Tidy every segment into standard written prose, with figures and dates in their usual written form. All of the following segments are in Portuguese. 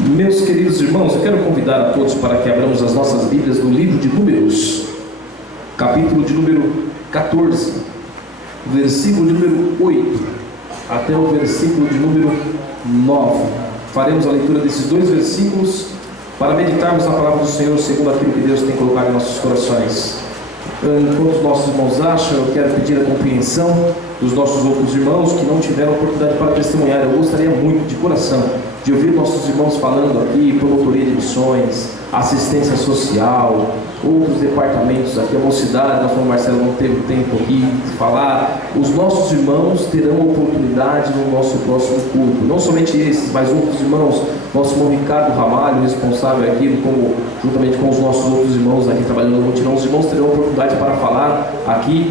Meus queridos irmãos, eu quero convidar a todos para que abramos as nossas Bíblias no livro de Números, capítulo de número 14, versículo de número 8 até o versículo de número 9. Faremos a leitura desses dois versículos para meditarmos na palavra do Senhor segundo aquilo que Deus tem colocado em nossos corações. Enquanto os nossos irmãos acham, eu quero pedir a compreensão dos nossos outros irmãos que não tiveram oportunidade para testemunhar. Eu gostaria muito, de coração, de ouvir nossos irmãos falando aqui, promotoria de missões, assistência social, outros departamentos aqui, a mocidade, nós falamos, Marcelo não teve tempo aqui de falar. Os nossos irmãos terão oportunidade no nosso próximo culto, não somente esses, mas outros irmãos. Nosso irmão Ricardo Ramalho, responsável aqui, juntamente com os nossos outros irmãos aqui trabalhando no mutirão, os irmãos terão oportunidade para falar aqui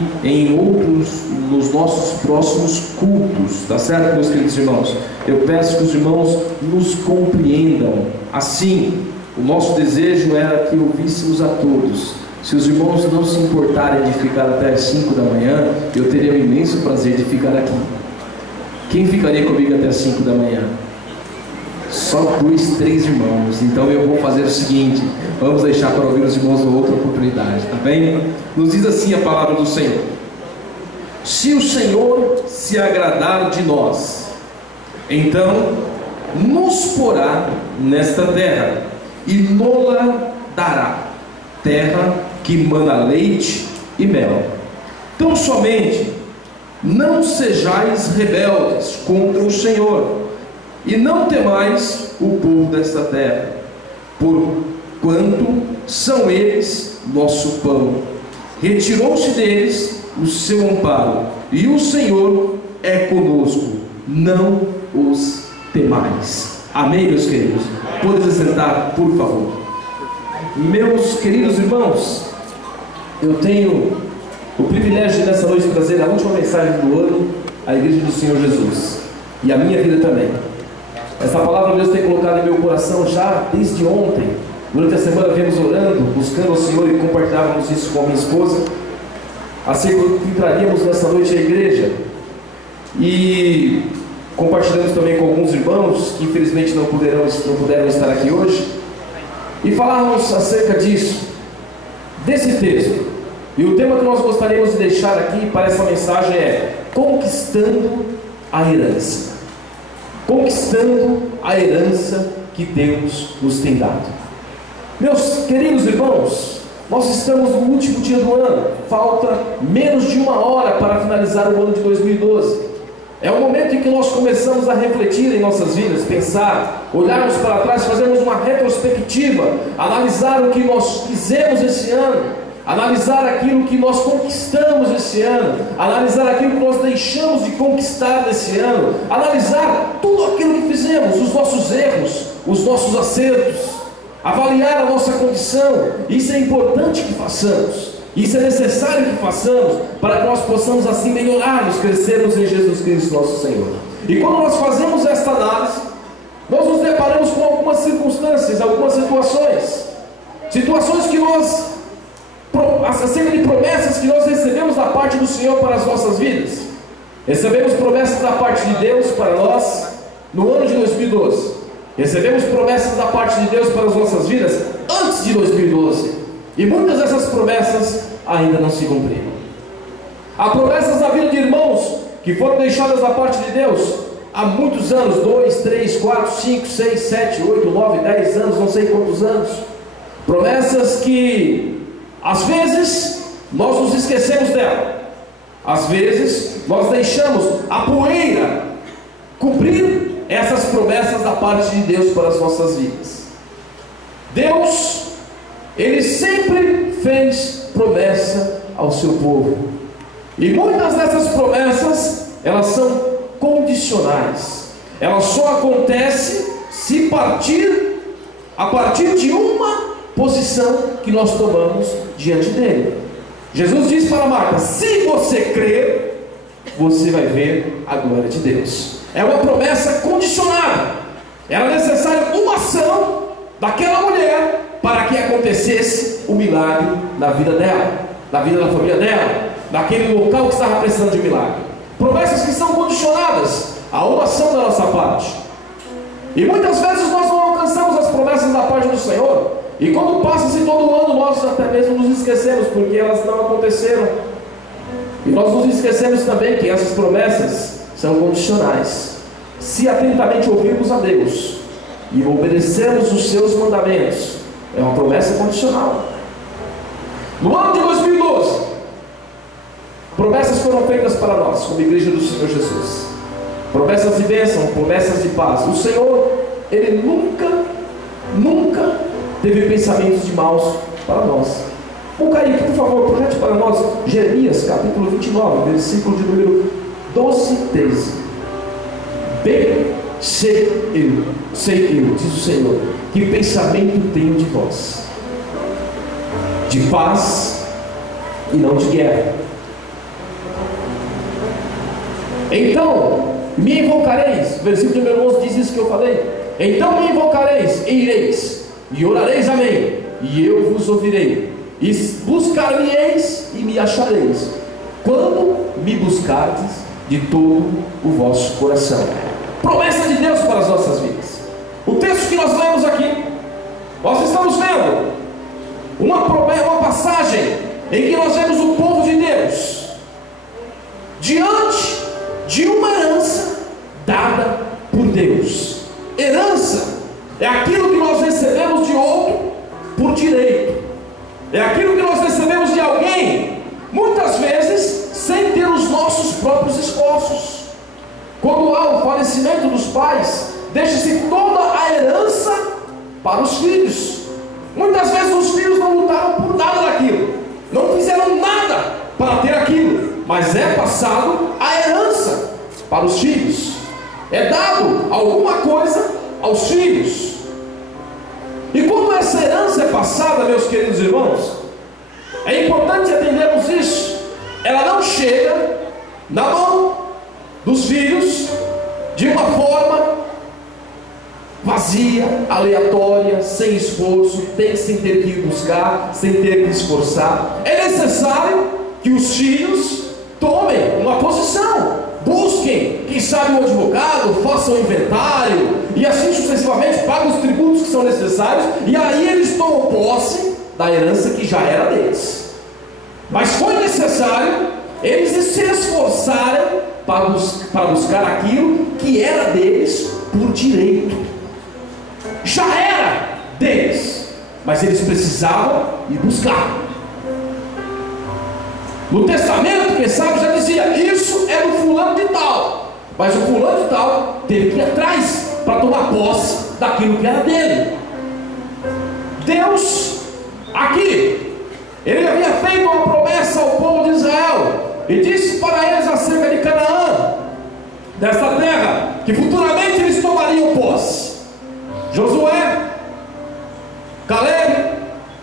nos nossos próximos cultos, tá certo, meus queridos irmãos? Eu peço que os irmãos nos compreendam. Assim, o nosso desejo era que ouvíssemos a todos. Se os irmãos não se importarem de ficar até as 5 da manhã, eu teria o imenso prazer de ficar aqui. Quem ficaria comigo até as 5 da manhã? Só 2, 3 irmãos. Então eu vou fazer o seguinte: vamos deixar para ouvir os irmãos em outra oportunidade, tá bem? Nos diz assim a palavra do Senhor: se o Senhor se agradar de nós, então nos porá nesta terra e nola dará, terra que mana leite e mel. Então somente não sejais rebeldes contra o Senhor, e não temais o povo desta terra, porquanto são eles nosso pão. Retirou-se deles o seu amparo, e o Senhor é conosco, não os temais. Amém, meus queridos? Podem se sentar, por favor. Meus queridos irmãos, eu tenho o privilégio de nessa noite trazer a última mensagem do ano à Igreja do Senhor Jesus, e a minha vida também. Essa palavra Deus tem colocado em meu coração já desde ontem. Durante a semana viemos orando, buscando ao Senhor, e compartilhávamos isso com a minha esposa, acerca do que traríamos nessa noite à igreja. E compartilhamos também com alguns irmãos que infelizmente não puderam estar aqui hoje, e falávamos acerca disso, desse texto. E o tema que nós gostaríamos de deixar aqui para essa mensagem é: conquistando a herança. Conquistando a herança que Deus nos tem dado. Meus queridos irmãos, nós estamos no último dia do ano. Falta menos de 1 hora para finalizar o ano de 2012. É o momento em que nós começamos a refletir em nossas vidas, pensar, olharmos para trás, fazermos uma retrospectiva, analisar o que nós fizemos esse ano, analisar aquilo que nós conquistamos esse ano, analisar aquilo que nós deixamos de conquistar nesse ano, analisar tudo aquilo que fizemos, os nossos erros, os nossos acertos, avaliar a nossa condição. Isso é importante que façamos, isso é necessário que façamos, para que nós possamos assim melhorarmos, crescermos em Jesus Cristo nosso Senhor. E quando nós fazemos esta análise, nós nos deparamos com algumas circunstâncias, algumas situações que nós, acerca de promessas que nós recebemos da parte do Senhor para as nossas vidas. Recebemos promessas da parte de Deus para nós no ano de 2012. Recebemos promessas da parte de Deus para as nossas vidas antes de 2012. E muitas dessas promessas ainda não se cumpriram. Há promessas na vida de irmãos que foram deixadas da parte de Deus há muitos anos, 2, 3, 4, 5, 6, 7, 8, 9, 10 anos, não sei quantos anos. Promessas que às vezes nós nos esquecemos dela, às vezes nós deixamos a poeira cumprir essas promessas da parte de Deus para as nossas vidas. Deus, Ele sempre fez promessa ao seu povo, e muitas dessas promessas, elas são condicionais. Elas só acontecem se a partir de uma posição que nós tomamos diante dele. Jesus disse para Marta: se você crer, você vai ver a glória de Deus. É uma promessa condicionada. Era necessária uma ação daquela mulher para que acontecesse o milagre na vida dela, na vida da família dela, naquele local que estava precisando de milagre. Promessas que são condicionadas a uma ação da nossa parte. E muitas vezes nós não alcançamos as promessas da parte do Senhor, e quando passa-se todo ano, nós até mesmo nos esquecemos, porque elas não aconteceram. E nós nos esquecemos também que essas promessas são condicionais. Se atentamente ouvirmos a Deus e obedecermos os seus mandamentos, é uma promessa condicional. No ano de 2012, promessas foram feitas para nós, como igreja do Senhor Jesus. Promessas de bênção, promessas de paz. O Senhor, Ele nunca teve pensamentos de maus para nós. O Kaique, por favor, projete para nós Jeremias capítulo 29, versículo de número 12 e 13. Bem sei eu, diz o Senhor, que pensamento tenho de vós, de paz e não de guerra. Então me invocareis, versículo número 11 diz isso que eu falei. Então me invocareis e ireis, e orareis a mim, e eu vos ouvirei, e buscar-me-eis e me achareis, quando me buscardes de todo o vosso coração. Promessa de Deus para as nossas vidas. O texto que nós lemos aqui, nós estamos vendo uma passagem em que nós vemos o povo de Deus diante de uma herança dada por Deus. Herança é aquilo que nós recebemos de outro por direito, é aquilo que nós recebemos de alguém, muitas vezes sem ter os nossos próprios esforços. Quando há o falecimento dos pais, deixa-se toda a herança para os filhos. Muitas vezes os filhos não lutaram por nada daquilo, não fizeram nada para ter aquilo, mas é passado a herança para os filhos, é dado alguma coisa aos filhos. E quando essa herança é passada, meus queridos irmãos, é importante entendermos isso. Ela não chega na mão dos filhos de uma forma vazia, aleatória, sem esforço, sem ter que buscar, sem ter que esforçar. É necessário que os filhos tomem uma posição, busquem, quem sabe, um advogado, façam um inventário e assim sucessivamente, paguem os tributos que são necessários, e aí eles tomam posse da herança que já era deles. Mas foi necessário eles se esforçarem para buscar aquilo que era deles por direito. Já era deles, mas eles precisavam ir buscar. No testamento, quem sabe já dizia: isso é do fulano de tal, mas o fulano de tal teve que ir atrás para tomar posse daquilo que era dele. Deus, aqui, Ele havia feito uma promessa ao povo de Israel e disse para eles acerca de Canaã, desta terra, que futuramente eles tomariam posse. Josué, Caleb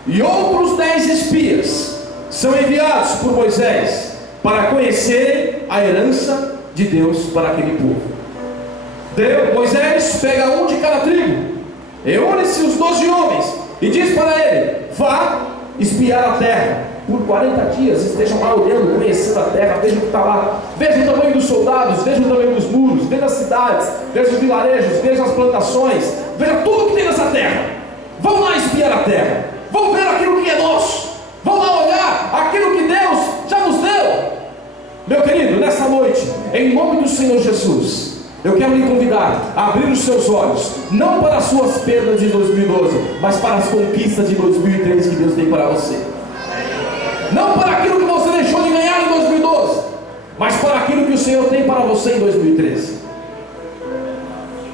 e outros 10 espias são enviados por Moisés para conhecerem a herança de Deus para aquele povo. Moisés pega um de cada tribo, reúne-se os 12 homens e diz para ele: vá espiar a terra por 40 dias, estejam lá olhando, conhecendo a terra, vejam o que está lá, vejam o tamanho dos soldados, vejam o tamanho dos muros, vejam as cidades, vejam os vilarejos, vejam as plantações, vejam tudo que tem nessa terra. Vão lá espiar a terra, vão ver aquilo que é nosso, vão lá olhar aquilo que Deus já nos deu. Meu querido, nessa noite, em nome do Senhor Jesus, eu quero lhe convidar a abrir os seus olhos, não para as suas perdas de 2012, mas para as conquistas de 2013 que Deus tem para você. Não para aquilo que você deixou de ganhar em 2012, mas para aquilo que o Senhor tem para você em 2013.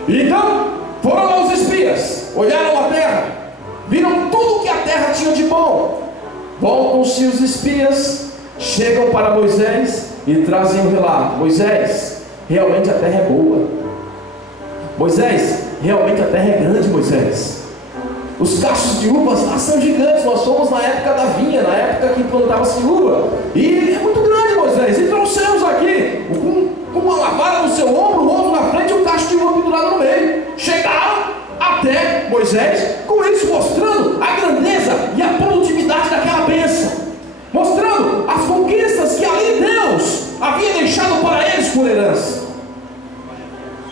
Então, foram lá os espias, olharam a terra, viram tudo que a terra tinha de bom. Voltam-se os espias, chegam para Moisés e trazem um relato: Moisés, realmente a terra é boa. Moisés, realmente a terra é grande. Moisés, os cachos de uvas lá são gigantes. Nós fomos na época da vinha, na época que plantava-se uva, e é muito grande, Moisés. E trouxemos aqui com uma vara no seu ombro, o outro na frente e um cacho de uva pendurado no meio. Chegaram até Moisés com isso, mostrando a grandeza e a produtividade daquela bênção, mostrando as conquistas que ali Deus havia deixado para eles por herança.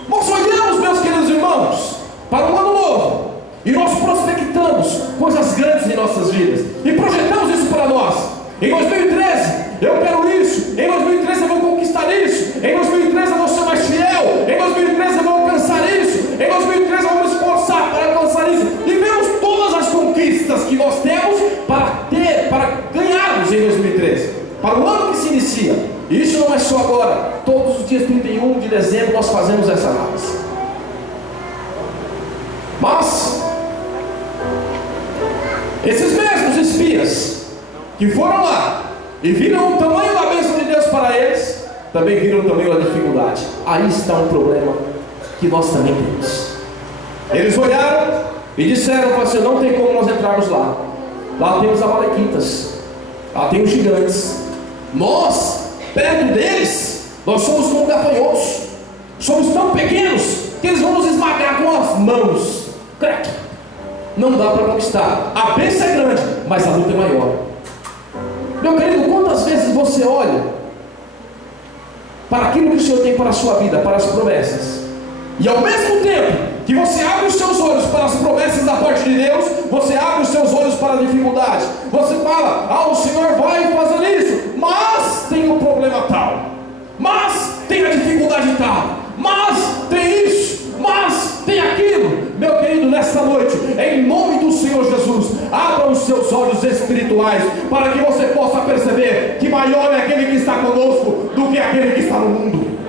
Nós olhamos, meus queridos irmãos, para o ano novo, e nós Em 2013 eu quero isso, em 2013 eu vou conquistar isso, em 2013 eu vou ser mais fiel, em 2013 eu vou alcançar isso, em 2013 eu vou me esforçar para alcançar isso. E vemos todas as conquistas que nós temos para ganharmos em 2013, para o ano que se inicia. E isso não é só agora, todos os dias 31 de dezembro nós fazemos essa análise. Mas esses mesmos espias que foram lá e viram o tamanho da bênção de Deus para eles, também viram o tamanho da dificuldade. Aí está um problema que nós também temos. Eles olharam e disseram para você: não tem como nós entrarmos lá. Lá tem os amalequitas, lá tem os gigantes. Nós, perto deles, nós somos como gafanhotos. Somos tão pequenos que eles vão nos esmagar com as mãos. Crack! Não dá para conquistar. A bênção é grande, mas a luta é maior. Meu querido, quantas vezes você olha para aquilo que o Senhor tem para a sua vida, para as promessas, e ao mesmo tempo que você abre os seus olhos para as promessas da parte de Deus, você abre os seus olhos para a dificuldade. Você fala: o Senhor vai fazer isso, mas tem um problema tal, mas tem a dificuldade tal, mas tem isso, mas tem aquilo. Meu querido, nessa noite, em nome do Senhor Jesus, abra os seus olhos espirituais para que você possa perceber que maior é aquele que está conosco do que aquele que está no mundo.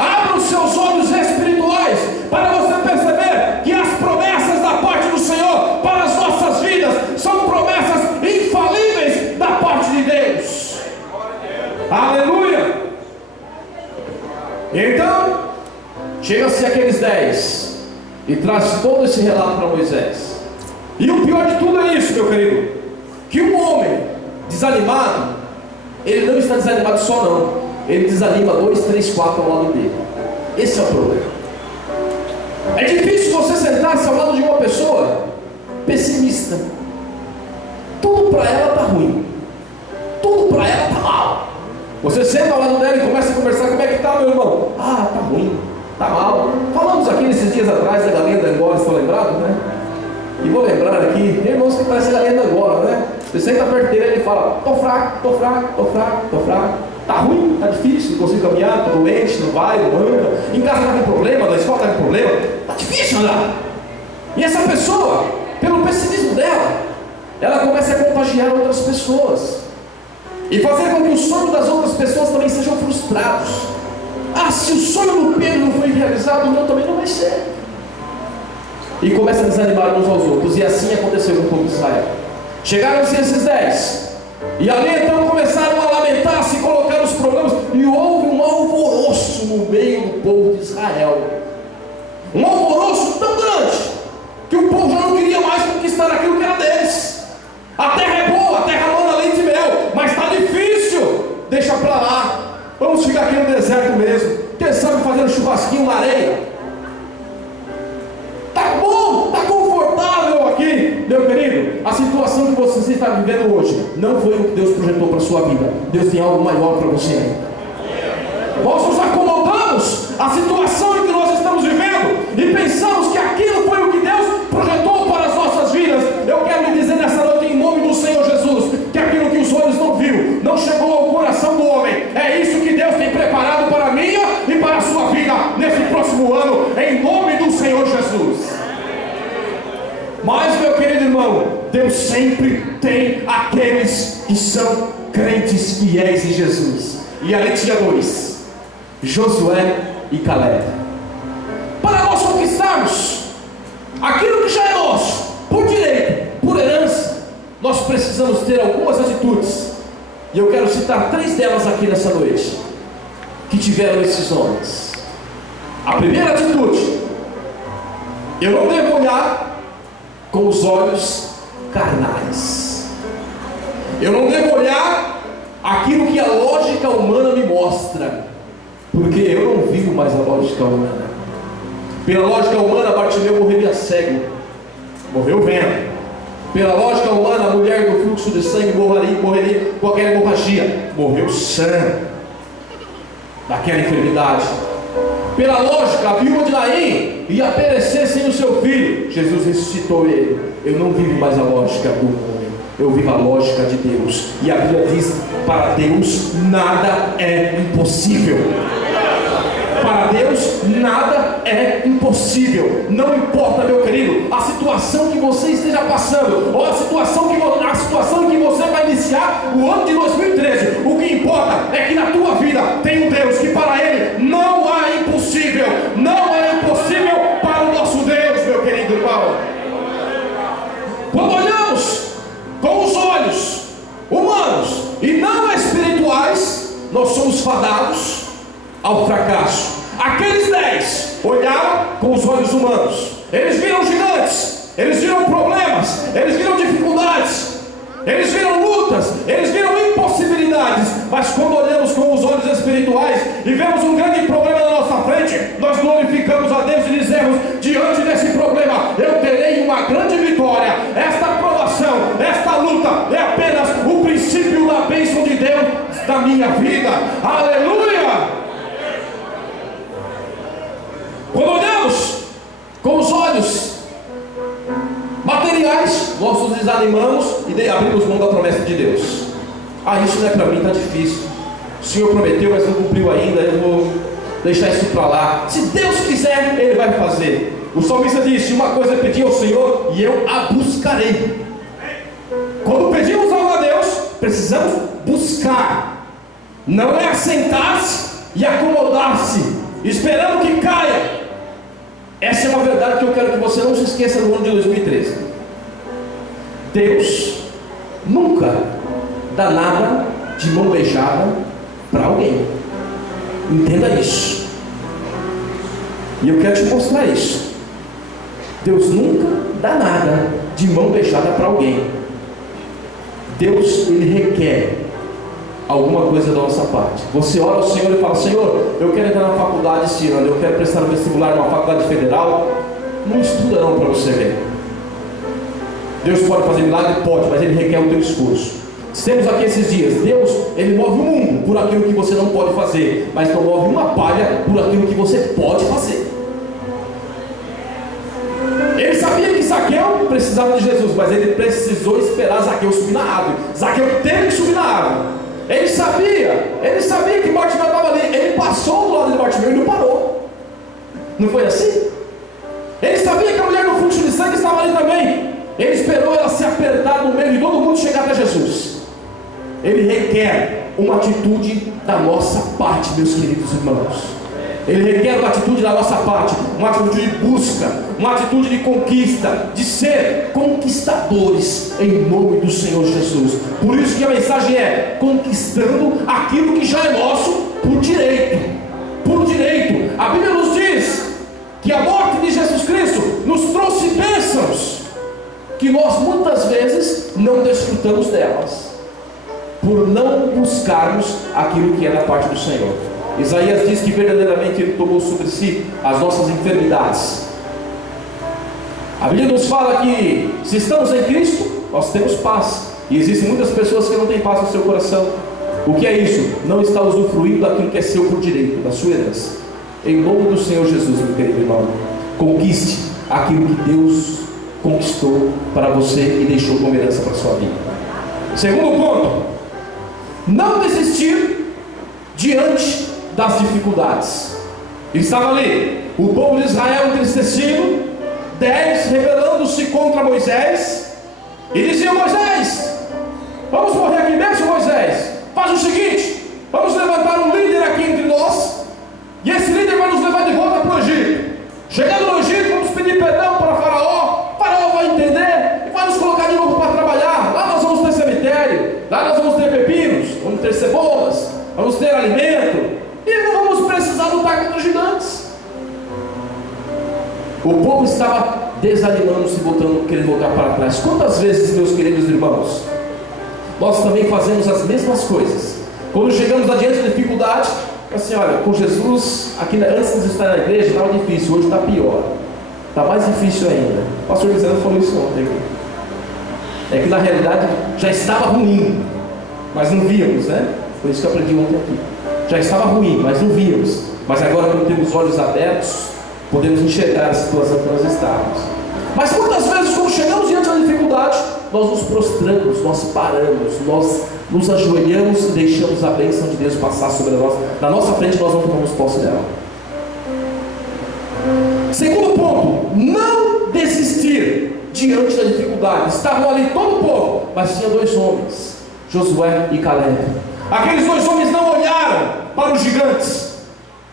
Abra os seus olhos espirituais para você perceber que as promessas da parte do Senhor para as nossas vidas são promessas infalíveis da parte de Deus. Aleluia! Então chega-se aqueles 10 e traz todo esse relato para Moisés. E o pior de tudo é isso, meu querido, que um homem desanimado, ele não está desanimado só não, ele desanima 2, 3, 4 ao lado dele. Esse é o problema. É difícil você sentar-se ao lado de uma pessoa pessimista. Tudo para ela está ruim, tudo para ela está mal. Você senta ao lado dela e começa a conversar: como é que está, meu irmão? Está ruim, está mal. Falamos aqui nesses dias atrás da galinha da Angola, estão lembrados, né? E vou lembrar aqui, tem irmãos que parecem a galinha da Angola, né? Você senta perto dele e ele fala: estou fraco, estou fraco, estou fraco, estou fraco. Está ruim, está difícil, não consigo caminhar, estou doente, não vai, não anda. Em casa está com problema, na escola está com problema. Está difícil andar. E essa pessoa, pelo pessimismo dela, ela começa a contagiar outras pessoas e fazer com que o sonho das outras pessoas também sejam frustrados. Se o sonho do Pedro não foi realizado, o meu também não vai ser. E começa a desanimar uns aos outros. E assim aconteceu com o povo de Israel. Chegaram-se esses 10, e ali então começaram a lamentar-se e colocar os problemas, e houve um alvoroço no meio do povo de Israel. Um alvoroço tão grande que o povo já não queria mais conquistar aquilo que era deles. A terra é boa, a terra manda leite e mel, mas está difícil. Deixa para lá, vamos ficar aqui no deserto mesmo. Quem sabe fazer um churrasquinho na areia? Está bom, está confortável aqui. Meu querido, a situação que você está vivendo hoje não foi o que Deus projetou para a sua vida. Deus tem algo maior para você. Nós nos acomodamos à situação em que nós estamos vivendo e pensamos que aquilo foi o que Deus projetou para as nossas vidas. Eu quero lhe dizer nessa noite, em nome do Senhor Jesus, que aquilo que os olhos não viram, não chegou ao coração do homem, é isso que Deus tem preparado para a minha e para a sua vida nesse próximo ano, em nome do Senhor Jesus. Mas, meu querido irmão, Deus sempre tem aqueles que são crentes fiéis em Jesus. E ali tinha 2, Josué e Caleb. Para nós conquistarmos aquilo que já é nosso, por direito, por herança, nós precisamos ter algumas atitudes. E eu quero citar 3 delas aqui nessa noite, que tiveram esses homens. A primeira atitude: eu não devo olhar com os olhos carnais. Eu não devo olhar aquilo que a lógica humana me mostra, porque eu não vivo mais a lógica humana. Pela lógica humana, Bartimeu morreria cego, morreu vendo. Pela lógica humana, a mulher do fluxo de sangue morreria com qualquer hemorragia, morreu sã daquela enfermidade. Pela lógica, a viúva de Naim ia perecer sem o seu filho, Jesus ressuscitou ele. Eu não vivo mais a lógica do homem, eu vivo a lógica de Deus. E a Bíblia diz: para Deus nada é impossível. Para Deus nada é impossível. Não importa, meu querido, a situação que você esteja passando, ou a situação em que você vai iniciar o ano de 2013. O que importa é que na tua vida tem um Deus que para Ele não há impossível. Não é impossível para o nosso Deus, meu querido irmão. Quando olhamos com os olhos humanos e não espirituais, nós somos fadados ao fracasso. Aqueles 10 olharam com os olhos humanos. Eles viram gigantes, eles viram problemas, eles viram dificuldades, eles viram lutas, eles viram impossibilidades. Mas quando olhamos com os olhos espirituais e vemos um grande problema na nossa frente, nós glorificamos a Deus e dizemos: diante desse problema eu terei uma grande vitória. Esta provação, esta luta é apenas o princípio da bênção de Deus da minha vida. Aleluia! Quando olhamos com os olhos materiais, nós nos desanimamos e abrimos mão da promessa de Deus. Isso não é para mim, está difícil. O Senhor prometeu, mas não cumpriu ainda. Eu vou deixar isso para lá. Se Deus quiser, Ele vai fazer. O salmista disse: uma coisa é pedir ao Senhor e eu a buscarei. Quando pedimos algo a Deus, precisamos buscar. Não é assentar-se e acomodar-se, esperando que caia. Essa é uma verdade que eu quero que você não se esqueça no ano de 2013. Deus nunca dá nada de mão beijada para alguém. Entenda isso. E eu quero te mostrar isso. Deus nunca dá nada de mão beijada para alguém. Deus, Ele requer alguma coisa da nossa parte. Você ora ao Senhor e fala: Senhor, eu quero entrar na faculdade esse ano, eu quero prestar um vestibular numa faculdade federal. Não estuda não para você ver. Deus pode fazer milagre? Pode, mas Ele requer o teu esforço. Temos aqui esses dias: Deus, Ele move o mundo por aquilo que você não pode fazer, mas não move uma palha por aquilo que você pode fazer. Ele sabia que Zaqueu precisava de Jesus, mas ele precisou esperar Zaqueu subir na árvore. Zaqueu teve que subir na árvore. Ele sabia que Bartimeu estava ali. Ele passou do lado de Bartimeu e não parou. Não foi assim? Ele sabia que a mulher do fluxo de sangue estava ali também. Ele esperou ela se apertar no meio e todo mundo chegar até Jesus. Ele requer uma atitude da nossa parte, meus queridos irmãos. Ele requer uma atitude da nossa parte, uma atitude de busca, uma atitude de conquista, de ser conquistadores em nome do Senhor Jesus. Por isso que a mensagem é: conquistando aquilo que já é nosso por direito. Por direito. A Bíblia nos diz que a morte de Jesus Cristo nos trouxe bênçãos que nós muitas vezes não desfrutamos delas, por não buscarmos aquilo que é da parte do Senhor. Isaías diz que verdadeiramente Ele tomou sobre si as nossas enfermidades. A Bíblia nos fala que se estamos em Cristo, nós temos paz. E existem muitas pessoas que não têm paz no seu coração. O que é isso? Não está usufruindo daquilo que é seu por direito, da sua herança. Em nome do Senhor Jesus, meu querido irmão, conquiste aquilo que Deus conquistou para você e deixou como herança para a sua vida. Segundo ponto: não desistir diante das dificuldades. Estava ali o povo de Israel entristecido, 10 rebelando-se contra Moisés, e diziam: Moisés, vamos morrer aqui mesmo, Moisés? Faz o seguinte, vamos levantar um líder aqui entre nós, e esse líder vai nos levar de volta para o Egito. Chegando no Egito, vamos pedir perdão para Faraó. Faraó vai entender e vai nos colocar de novo para trabalhar. Lá nós vamos ter cemitério, lá nós vamos ter pepinos, vamos ter cebolas, vamos ter alimento, e não vamos precisar lutar contra os gigantes. O povo estava desanimando-se, querendo voltar para trás. Quantas vezes, meus queridos irmãos, nós também fazemos as mesmas coisas? Quando chegamos adiante da dificuldade, assim: olha, com Jesus, aqui antes de estar na igreja estava difícil, hoje está pior, está mais difícil ainda. O pastor Lisandro falou isso ontem. É que na realidade já estava ruim, mas não víamos, né? Foi isso que eu aprendi ontem aqui. Já estava ruim, mas não víamos. Mas agora, quando temos os olhos abertos, podemos enxergar a situação que nós estávamos. Mas quantas vezes, quando chegamos diante da dificuldade, nós nos prostramos, nós paramos, nós nos ajoelhamos e deixamos a bênção de Deus passar sobre nós. Na nossa frente nós não tomamos posse dela. Segundo ponto, não desistir diante da dificuldade. Estavam ali todo o povo, mas tinha dois homens, Josué e Caleb. Aqueles dois homens não olharam para os gigantes.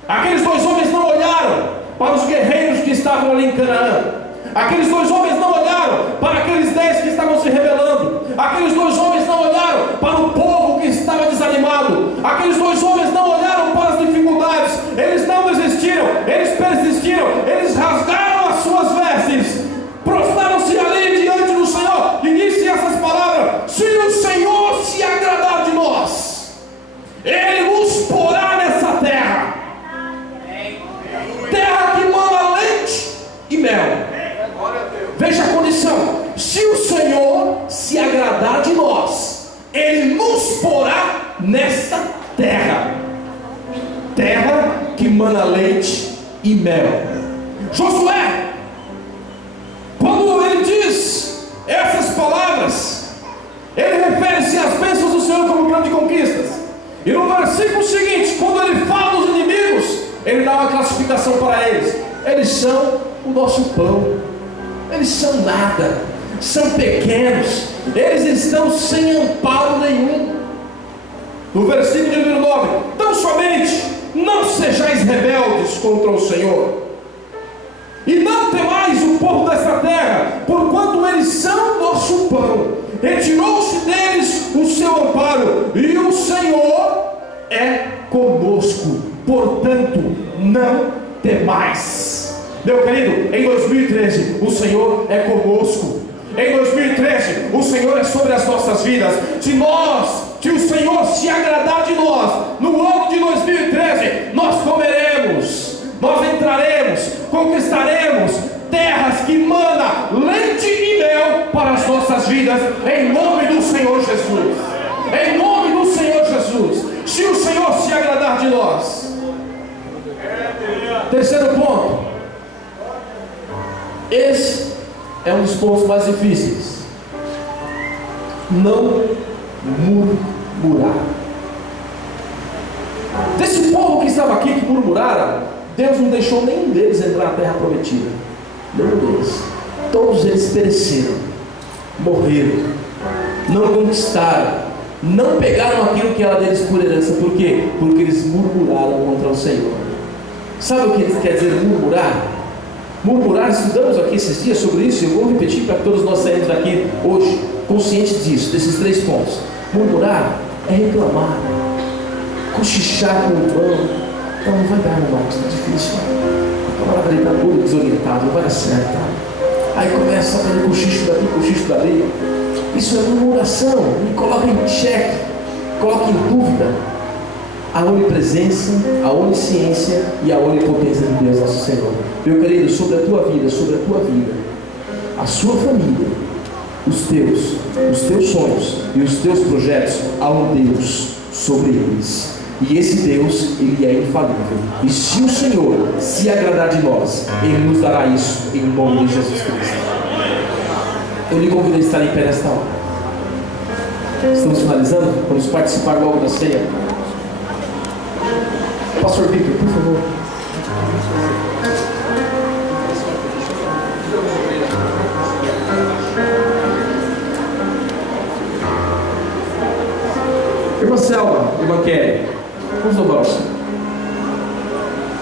Aqueles dois homens não olharam para os guerreiros que estavam ali em Canaã. Aqueles dois homens não olharam para aqueles 10 que estavam se rebelando. Aqueles dois homens não olharam para o povo que estava desanimado. Aqueles dois homens não olharam para as dificuldades. Eles não desistiram, eles persistiram. Eles rasgaram as suas vestes, prostraram-se ali diante do Senhor e disse essas palavras: se o Senhor se agradar de nós, Ele nos porá nessa terra, terra que mana leite e mel. Veja a condição: se o Senhor se agradar de nós, Ele nos porá nesta terra, terra que mana leite e mel. Josué, quando ele diz essas palavras, ele refere-se às bênçãos do Senhor como grandes conquistas. E no versículo seguinte, quando ele fala dos inimigos, ele dá uma classificação para eles: eles são o nosso pão, eles são nada, são pequenos, eles estão sem amparo nenhum. No versículo número 9: tão somente não sejais rebeldes contra o Senhor, e não temais o povo dessa terra, porquanto eles são nosso pão. Retirou-se deles o seu amparo, e o Senhor é conosco, portanto não temais. Meu querido, em 2013 o Senhor é conosco. Em 2013 o Senhor é sobre as nossas vidas. Se o Senhor se agradar de nós, no ano de 2013 nós comeremos, nós entraremos, conquistaremos terras que mana leite e mel para as nossas vidas, em nome do Senhor Jesus. Em nome do Senhor Jesus. Se o Senhor se agradar de nós. Terceiro ponto, esse é um dos pontos mais difíceis: não murmurar. Desse povo que estava aqui, que murmuraram, Deus não deixou nenhum deles entrar na terra prometida. Nenhum deles. Todos eles pereceram, morreram, não conquistaram, não pegaram aquilo que era deles por herança. Por quê? Porque eles murmuraram contra o Senhor. Sabe o que quer dizer murmurar? Murmurar, estudamos aqui esses dias sobre isso, e eu vou repetir para que todos nós saímos daqui hoje conscientes disso, desses 3 pontos. Murmurar é reclamar, cochichar com o irmão: não vai dar, irmão, isso é difícil, a palavra está toda desorientada, não vai dar certo. Aí começa a fazer cochicho daqui, cochicho dali. Isso é murmuração, e coloca em xeque, coloca em dúvida a onipresença, a onisciência e a onipotência de Deus nosso Senhor. Meu querido, sobre a tua vida, a sua família, os teus sonhos e os teus projetos, há um Deus sobre eles. E esse Deus, Ele é infalível. E se o Senhor se agradar de nós, Ele nos dará isso em nome de Jesus Cristo. Eu lhe convido a estar em pé nesta hora. Estamos finalizando, vamos participar logo da ceia. Pastor Victor, por favor. Irmã Selma, irmã Kelly, vamos louvar o Senhor.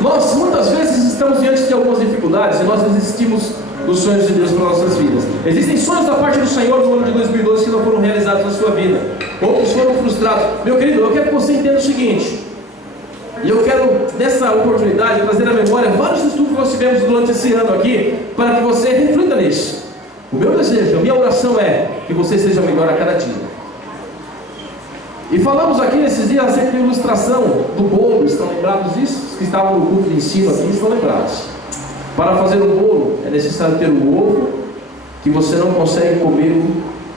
Nós muitas vezes estamos diante de algumas dificuldades e nós desistimos dos sonhos de Deus para nossas vidas. Existem sonhos da parte do Senhor no ano de 2012 que não foram realizados na sua vida, outros foram frustrados. Meu querido, eu quero que você entenda o seguinte, e eu quero nessa oportunidade trazer à memória vários estudos que nós tivemos durante esse ano aqui, para que você reflita nisso. O meu desejo, a minha oração é que você seja melhor a cada dia. E falamos aqui nesses dias acerca de ilustração do bolo. Estão lembrados disso? Os que estavam no culto de ensino aqui estão lembrados. Para fazer um bolo é necessário ter um ovo que você não consegue comer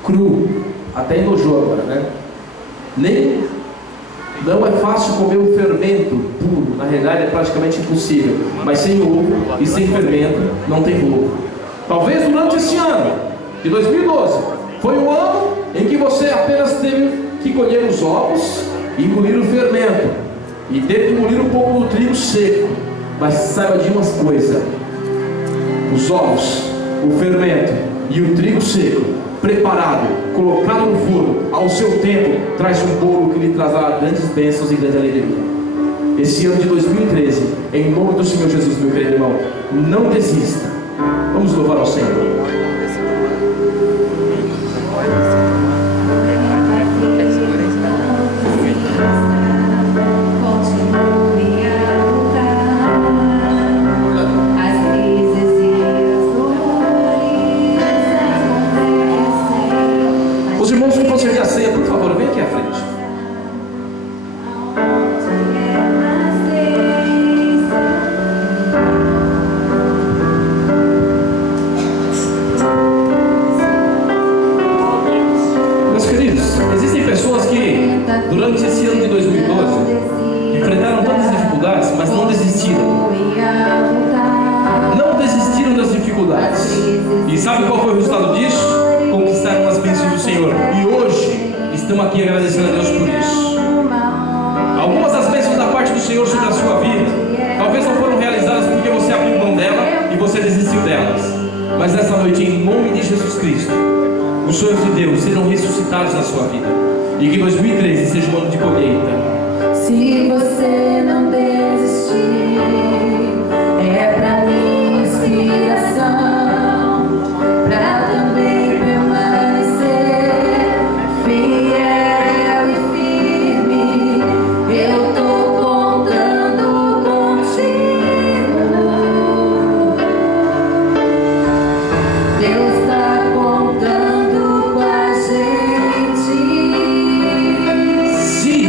cru. Até enojou agora, né? Não é fácil comer o fermento puro. Na realidade é praticamente impossível. Mas sem ovo e sem fermento não tem bolo. Talvez durante esse ano de 2012 Foi um ano em que você apenas teve que colher os ovos e engolir o fermento, e teve que engolir um pouco do trigo seco. Mas saiba de umas coisas: os ovos, o fermento e o trigo seco, preparado, colocado no forno, ao seu tempo, traz um bolo que lhe trazerá grandes bênçãos e grande alegria. Esse ano de 2013, em nome do Senhor Jesus, meu querido irmão, não desista. Vamos louvar ao Senhor. Os irmãos que vão servir a ceia, por favor, vem aqui à frente. Meus queridos, existem pessoas que durante esse ano de 2012 enfrentaram tantas dificuldades, mas não desistiram. Não desistiram das dificuldades. E sabe qual foi o resultado disso? Conquistaram as bênçãos do Senhor. E hoje estamos aqui agradecendo a Deus por isso. Algumas das bênçãos da parte do Senhor sobre a sua vida talvez não foram realizadas porque você abriu mão dela e você desistiu delas. Mas nessa noite, em nome de Jesus Cristo, os sonhos de Deus sejam ressuscitados na sua vida, e que 2013 seja um ano de colheita. Se você não desistir, é pra mim inspiração, pra também permanecer fiel e firme. Eu tô contando contigo. Deus tá contando com a gente. Se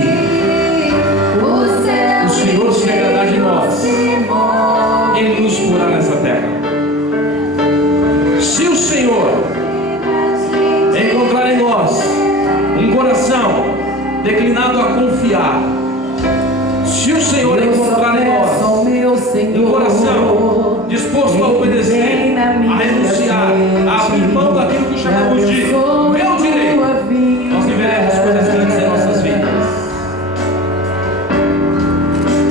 o Senhor se agradar de nós, Ele nos porá nessa terra. Se o Senhor encontrar em nós um coração declinado a confiar, se o Senhor encontrar em nós um coração disposto a obedecer, a renunciar, a abrir mão daquilo que chamamos de meu direito, nós viveremos coisas grandes em nossas vidas.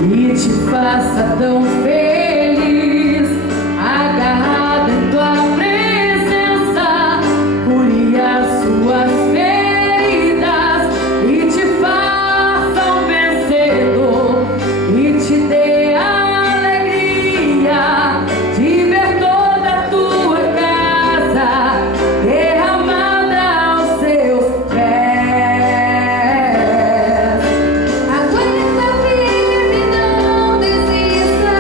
E te faça tão feliz, agarrado em tua presença, cure as suas feridas e te faça um vencedor, e te dê a alegria de ver toda a tua casa derramada aos seus pés. Aguenta firme, não desista.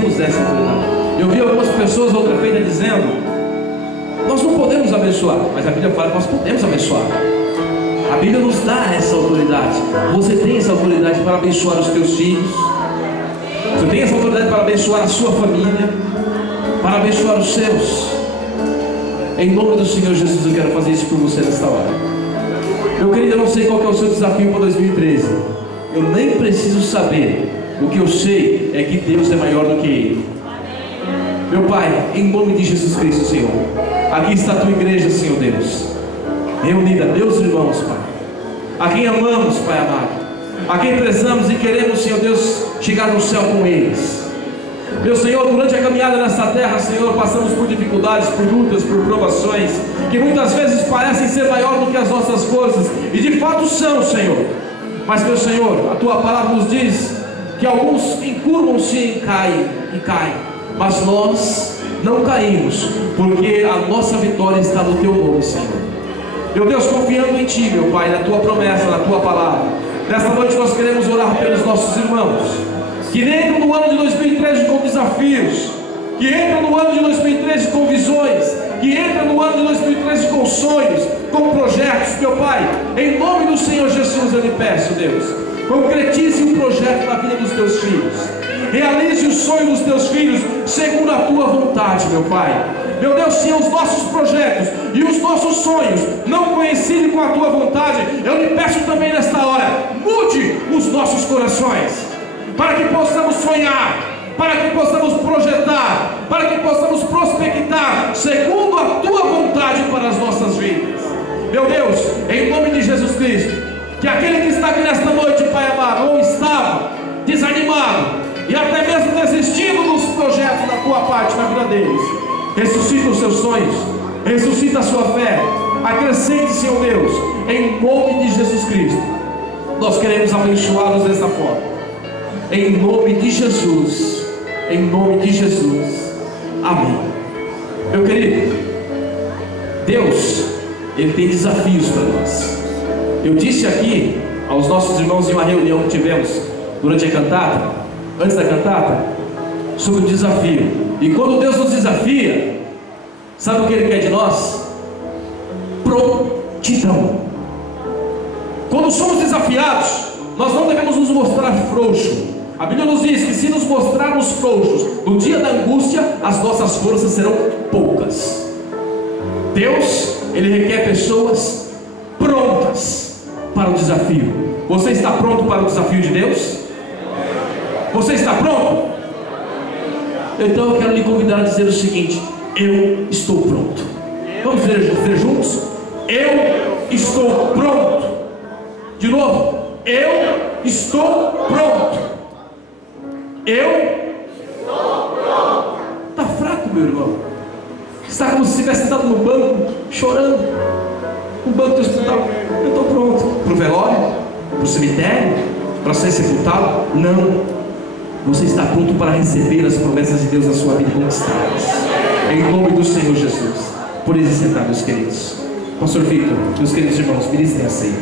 temos essa autoridade. Eu vi algumas pessoas outra feita dizendo: nós não podemos abençoar, mas a Bíblia fala que nós podemos abençoar. A Bíblia nos dá essa autoridade. Você tem essa autoridade para abençoar os teus filhos. Você tem essa autoridade para abençoar a sua família, para abençoar os seus. Em nome do Senhor Jesus, eu quero fazer isso por você nesta hora. Meu querido, eu não sei qual é o seu desafio para 2013. Eu nem preciso saber. O que eu sei é que Deus é maior do que Ele. Meu Pai, em nome de Jesus Cristo, Senhor, aqui está a tua igreja, Senhor Deus, reunida, meus irmãos, Pai, a quem amamos, Pai amado, a quem prezamos e queremos, Senhor Deus, chegar no céu com eles. Meu Senhor, durante a caminhada nessa terra, Senhor, passamos por dificuldades, por lutas, por provações, que muitas vezes parecem ser maior do que as nossas forças, e de fato são, Senhor. Mas, meu Senhor, a tua palavra nos diz que alguns encurvam-se e caem, mas nós não caímos, porque a nossa vitória está no teu nome, Senhor. Meu Deus, confiando em ti, meu Pai, na tua promessa, na tua palavra, nesta noite nós queremos orar pelos nossos irmãos que entram no ano de 2013 com desafios, que entram no ano de 2013 com visões, que entram no ano de 2013 com sonhos, com projetos. Meu Pai, em nome do Senhor Jesus eu lhe peço, Deus, concretize um projeto na vida dos teus filhos, realize o sonho dos teus filhos segundo a tua vontade, meu Pai. Meu Deus, se os nossos projetos e os nossos sonhos não coincidem com a tua vontade, eu lhe peço também nesta hora, mude os nossos corações, para que possamos sonhar, para que possamos projetar, para que possamos prospectar segundo a tua vontade para as nossas vidas. Meu Deus, em nome de Jesus Cristo, que aquele que está aqui nesta noite, Pai amado, ou estava desanimado e até mesmo desistindo dos projetos da tua parte na vida deles, ressuscita os seus sonhos, ressuscita a sua fé, acrescente, Senhor Deus, em nome de Jesus Cristo. Nós queremos abençoá-los dessa forma, em nome de Jesus, em nome de Jesus, amém. Meu querido, Deus, Ele tem desafios para nós. Eu disse aqui aos nossos irmãos em uma reunião que tivemos durante a cantata, antes da cantata, sobre o desafio. E quando Deus nos desafia, sabe o que Ele quer de nós? Prontidão. Quando somos desafiados, nós não devemos nos mostrar frouxos. A Bíblia nos diz que se nos mostrarmos frouxos no dia da angústia, as nossas forças serão poucas. Deus, Ele requer pessoas prontas para o desafio. Você está pronto para o desafio de Deus? Você está pronto? Então eu quero lhe convidar a dizer o seguinte: eu estou pronto. Vamos dizer juntos? Eu estou pronto. De novo, eu estou pronto. Eu estou pronto. Está fraco, meu irmão. Está como se estivesse sentado no banco, chorando. No banco do hospital. Eu estou pronto. Para o velório? Para o cemitério? Para ser sepultado? Não. Você está pronto para receber as promessas de Deus na sua vida conquistadas. Em nome do Senhor Jesus. Por isso sentar, meus queridos. Pastor Victor, meus queridos irmãos, ministrem a ceia.